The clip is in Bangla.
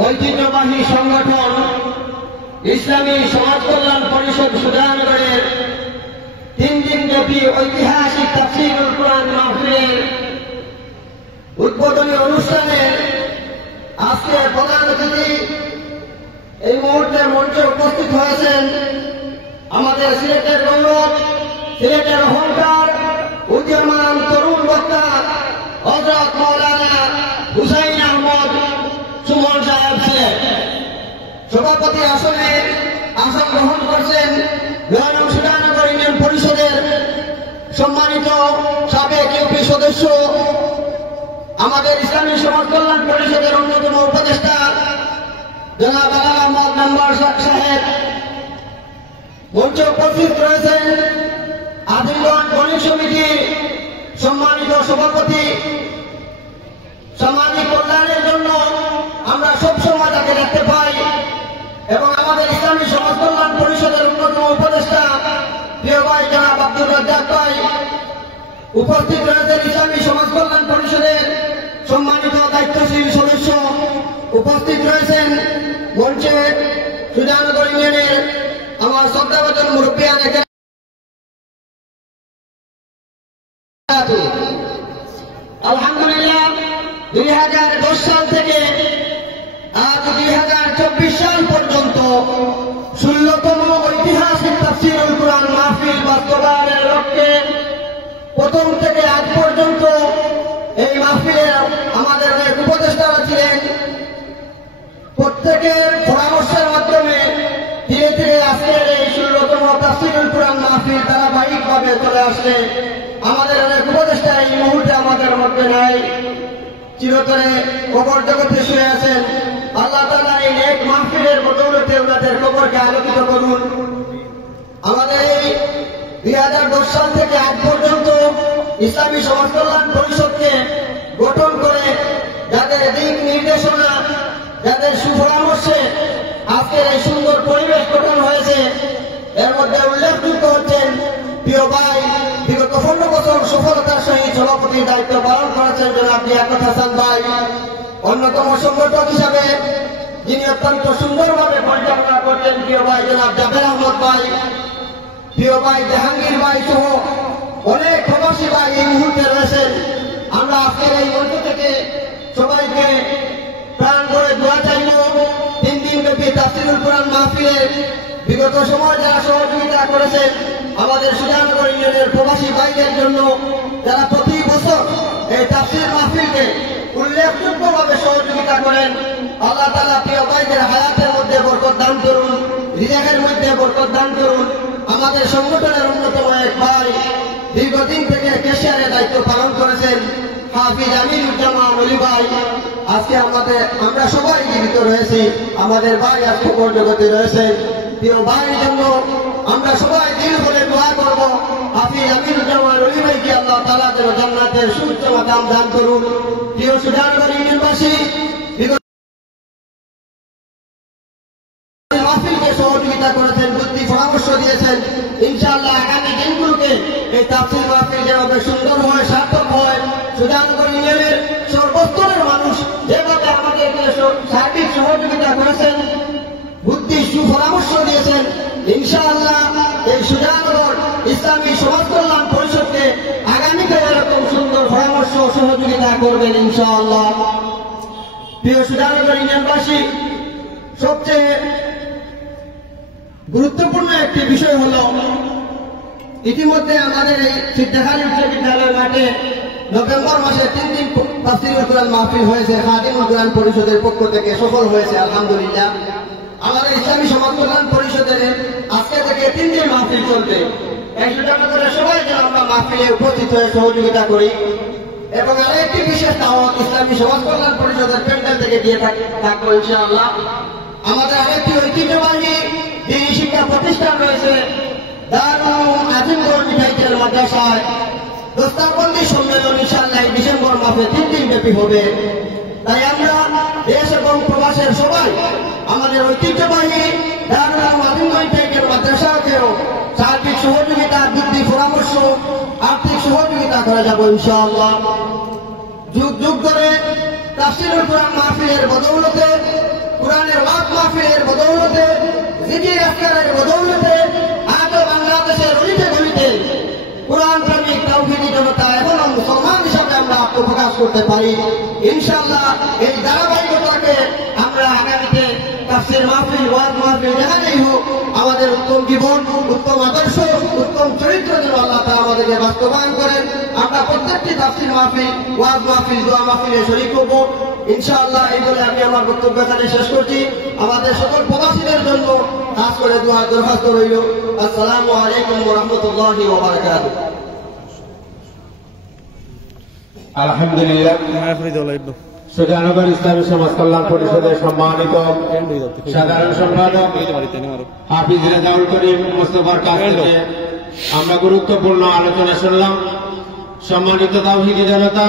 ঐতিহ্যবাহী সংগঠন ইসলামী সমাজ কল্যাণ পরিষদ সুজানগরের 3 দিনব্যাপী ঐতিহাসিক তাফসীরুল কুরআন মাহফিলের উদ্বোধনী অনুষ্ঠানে আজকে প্রধান অতিথি এই মুহূর্তে মঞ্চে উপস্থিত হয়েছেন আমাদের সিলেটের গৌরব, সিলেটের অহংকার, উদীয়মান তরুণ বক্তা হযরত মাওলানা হুসাইন আহমদ সুমন সাহেব ছিলেন। সভাপতি আসনে আসন গ্রহণ করছেন নয়নং সুজানগর ইউনিয়ন পরিষদের সম্মানিত সাবেক ইউপি সদস্য, আমাদের ইসলামী সমাজ কল্যাণ পরিষদের অন্যতম উপদেষ্টা জনাব আলাল আহমদ মেম্বার সাহেব। মঞ্চে উপস্থিত রয়েছেন আজিমগঞ্জ বণিক সমিতির সম্মানিত সভাপতি। সামাজিক কল্যাণের জন্য আমরা সবসময় তাকে দেখতে পাই এবং আমাদের ইসলামী সমাজ কল্যাণ পরিষদের অন্যতম উপদেষ্টা প্রিয় ভাই জনাব আব্দুর রাজ্জাক ভাই। উপস্থিত রয়েছেন ইসলামী সমাজ কল্যাণ পরিষদের সম্মানিত দায়িত্বশীল সদস্য, উপস্থিত রয়েছেন মঞ্চে সুজানগর ইউনিয়নের আমার শ্রদ্ধাভাজন মুরব্বিয়ান। আলহামদুলিল্লাহ 2010 সাল থেকে আজ 2024 সাল পর্যন্ত 16তম ঐতিহাসিক তাফসীরুল কুরআন মাহফিল বাস্তবায়নের লক্ষ্যে প্রথম থেকে আজ পর্যন্ত এই মাহফিলে আমাদের অনেক উপদেষ্টারা ছিলেন। প্রত্যেকের পরামর্শের মাধ্যমে ধীরে ধীরে আজকের এই 16তম তাফসীরুল কুরআন মাহফিল ধারাবাহিকভাবে চলে আসছে। আমাদের অনেক উপদেষ্টা এই মুহূর্তে আমাদের মধ্যে নাই, চিরতরে কবর জগতে শুয়ে আছেন। আল্লাহ তাআলা এই নেক মাহফিলের বদৌলতে ওনাদের কবরকে আলোকিত করুন। আমাদের এই 2010 সাল থেকে আজ পর্যন্ত ইসলামী সমাজ কল্যাণ পরিষদকে গঠন করে যাদের দিক নির্দেশনা, যাদের সুপরামর্শে আজকের এই সুন্দর পরিবেশ গঠন হয়েছে, এর মধ্যে উল্লেখযোগ্য হচ্ছেন প্রিয় ভাই বিগত 15 বছর সফলতার সহিত সভাপতির দায়িত্ব পালন করেছেন জনাব লিয়াকত হাসান ভাই। অন্যতম সংগঠক হিসাবে যিনি অত্যন্ত সুন্দরভাবে পরিচালনা করছেন প্রিয় ভাই জনাব জাবের আহমদ ভাই, প্রিয় ভাই জাহাঙ্গীর ভাই সহ অনেক প্রবাসী ভাই এই মুহূর্তে রয়েছেন। আমরা আজকের এই মঞ্চ থেকে সবাইকে প্রাণ করে দোয়া চাইব 3 দিনব্যাপী তাফসীরুল কুরআন মাহফিলে বিগত সময় যারা সহযোগিতা করেছেন আমাদের সুজানগর ইউনিয়নের প্রবাসী ভাইদের জন্য, যারা প্রতি বছর এই তাফসীর মাহফিলকে উল্লেখযোগ্যভাবে সহযোগিতা করেন, আল্লাহ তাআলা প্রিয় ভাইদের হায়াতের মধ্যে বরকত দান করুন, রিজিকের মধ্যে বরকত দান করুন। আমাদের সংগঠনের অন্যতম এক ভাই দীর্ঘদিন থেকে ক্যাশিয়ারের দায়িত্ব পালন করেছেন হাফিজ আমিনুজ্জামান ওলি ভাই। আজকে আমরা সবাই জীবিত রয়েছি, আমাদের ভাই আজ কবর জগতে রয়েছেন। প্রিয় ভাইয়ের জন্য আমরা সবাই দিল বলে দোয়া করব, হাফিজ আমিনুজ্জামান ওলি ভাইকে আল্লাহ তাআলা যেন জান্নাতের সুউচ্চ মাকাম দান করুন। প্রিয় সুজানগর ইউনিয়নবাসী, মাহফিলকে সহযোগিতা করেছেন, বুদ্ধি পরামর্শ দিয়েছেন। ইনশাআল্লাহ আগামী দিনগুলোতে এই তাফসীর মাহফিল যেভাবে সুন্দর হয়, সার্থক হয়, সুজানগর ইউনিয়নের সর্বস্তরের মানুষ যেভাবে আমাদেরকে সার্বিক সহযোগিতা করেছেন, বুদ্ধি সুপরামর্শ দিয়েছেন, ইনশাআল্লাহ এই সুজানগর ইসলামী সমাজ কল্যাণ পরিষদকে আগামীতে এরকম সুন্দর পরামর্শ সহযোগিতা করবেন ইনশাআল্লাহ। প্রিয় সুজানগর ইউনিয়নবাসী, সবচেয়ে গুরুত্বপূর্ণ একটি বিষয় হল ইতিমধ্যে আমাদের এই সিদ্ধাখালী উচ্চ বিদ্যালয় মাঠে নভেম্বর মাসে 3 দিন তাফসীরুল কুরআন মাহফিল হয়েছে, খাদিমুল কুরআন পরিষদের পক্ষ থেকে সফল হয়েছে আলহামদুলিল্লাহ। আমাদের ইসলামী সমাজ কল্যাণ পরিষদের আজকে থেকে 3 দিন মাহফিল চলবে। সুজানগরের সবাই যেন আমরা মাহফিলে উপস্থিত হয়ে সহযোগিতা করি এবং আরেকটি বিশেষ দাওয়াত ইসলামী সমাজ কল্যাণ পরিষদের প্যান্ডেল থেকে দিয়ে থাকবো ইনশাআল্লাহ। আমাদের আরেকটি ঐতিহ্যবাহী দিনী শিক্ষা প্রতিষ্ঠান রয়েছে দারুল আজিমগঞ্জ মিঠাইতেল মাদ্রাসায় দস্তারবন্দি সম্মেলন ইনশাআল্লাহ ডিসেম্বর মাসে 3 দিন ব্যাপী হবে। তাই আমরা দেশ এবং প্রবাসের সবাই আমাদের ঐতিহ্যবাহী দারুল আজিমগঞ্জ মিঠাইতেল মাদ্রাসাকেও সার্বিক সহযোগিতা, বুদ্ধি পরামর্শ, আর্থিক সহযোগিতা করা যাবে ইনশাআল্লাহ। যুগ যুগ ধরে তাফসীরুল কুরআন মাহফিলের বদৌলতে প্রকাশ করতে পারি। ইনশাআল্লাহ এই ধারাবাহিকতাকে আমরা আগামীতে তাফসীর মাহফিল, ওয়াজ মাহফিল যেখানেই হোক আমাদের উত্তম জীবন, উত্তম আদর্শ, উত্তম চরিত্র যেন আল্লাহ তাআলা আমাদেরকে বাস্তবায়ন করেন। আমরা প্রত্যেকটি তাফসীর মাহফিল, ওয়াজ মাহফিল, দোয়া মাহফিলে শরীক হব ইনশাআল্লাহ। এই বলে আমি আমার বক্তব্য এখানে শেষ করছি। আমাদের সকল প্রবাসীদের জন্য খাস করে দোয়ার দরখাস্ত রইল। আসসালামু আলাইকুম ওয়া রাহমাতুল্লাহি ওয়া বারাকাতুহু। আলহামদুলিল্লাহ। সুজানগর ইসলামী সমাজ কল্যাণ পরিষদের সম্মানিত সাধারণ সম্পাদক হাফিজ রেজাউল করিম মোস্তফার কাছ থেকে আমরা গুরুত্বপূর্ণ আলোচনা শুনলাম। সম্মানিত তাওহীদি জনতা,